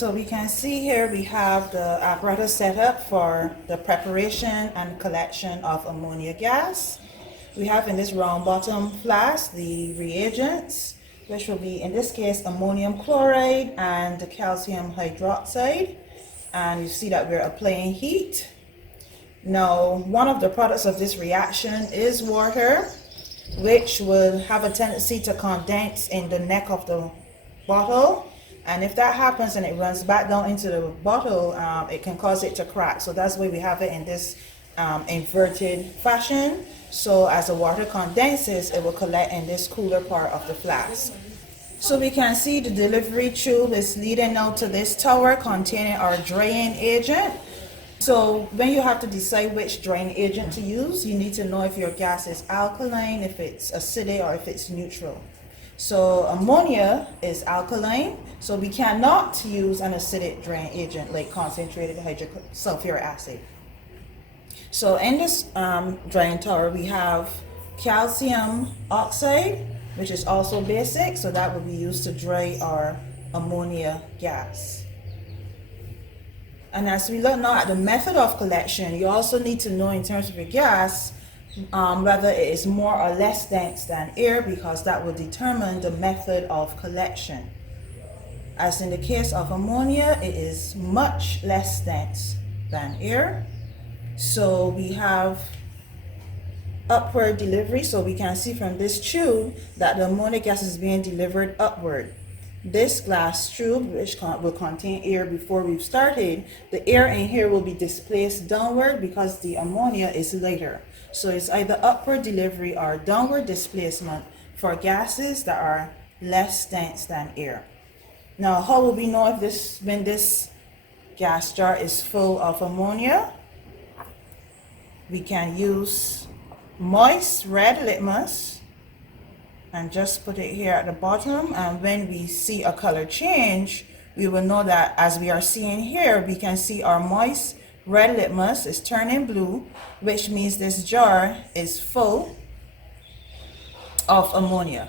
So we can see here we have the apparatus set up for the preparation and collection of ammonia gas. We have in this round bottom flask the reagents, which will be in this case ammonium chloride and the calcium hydroxide. And you see that we're applying heat. Now, one of the products of this reaction is water, which will have a tendency to condense in the neck of the bottle. And if that happens and it runs back down into the bottle, it can cause it to crack. So that's why we have it in this inverted fashion. So as the water condenses, it will collect in this cooler part of the flask. So we can see the delivery tube is leading out to this tower containing our drying agent. So when you have to decide which drying agent to use, you need to know if your gas is alkaline, if it's acidic, or if it's neutral. So ammonia is alkaline, so we cannot use an acidic drying agent like concentrated sulfuric acid. So in this drying tower, we have calcium oxide, which is also basic, so that will be used to dry our ammonia gas. And as we look now at the method of collection, you also need to know in terms of your gas whether it is more or less dense than air, because that will determine the method of collection. As in the case of ammonia, it is much less dense than air. So we have upward delivery, so we can see from this tube that the ammonia gas is being delivered upward. This glass tube, which will contain air before we've started, the air in here will be displaced downward because the ammonia is lighter. So it's either upward delivery or downward displacement for gases that are less dense than air. Now, how will we know if when this gas jar is full of ammonia? We can use moist red litmus and just put it here at the bottom, and when we see a color change, we will know that, as we are seeing here, we can see our moist red litmus is turning blue, which means this jar is full of ammonia.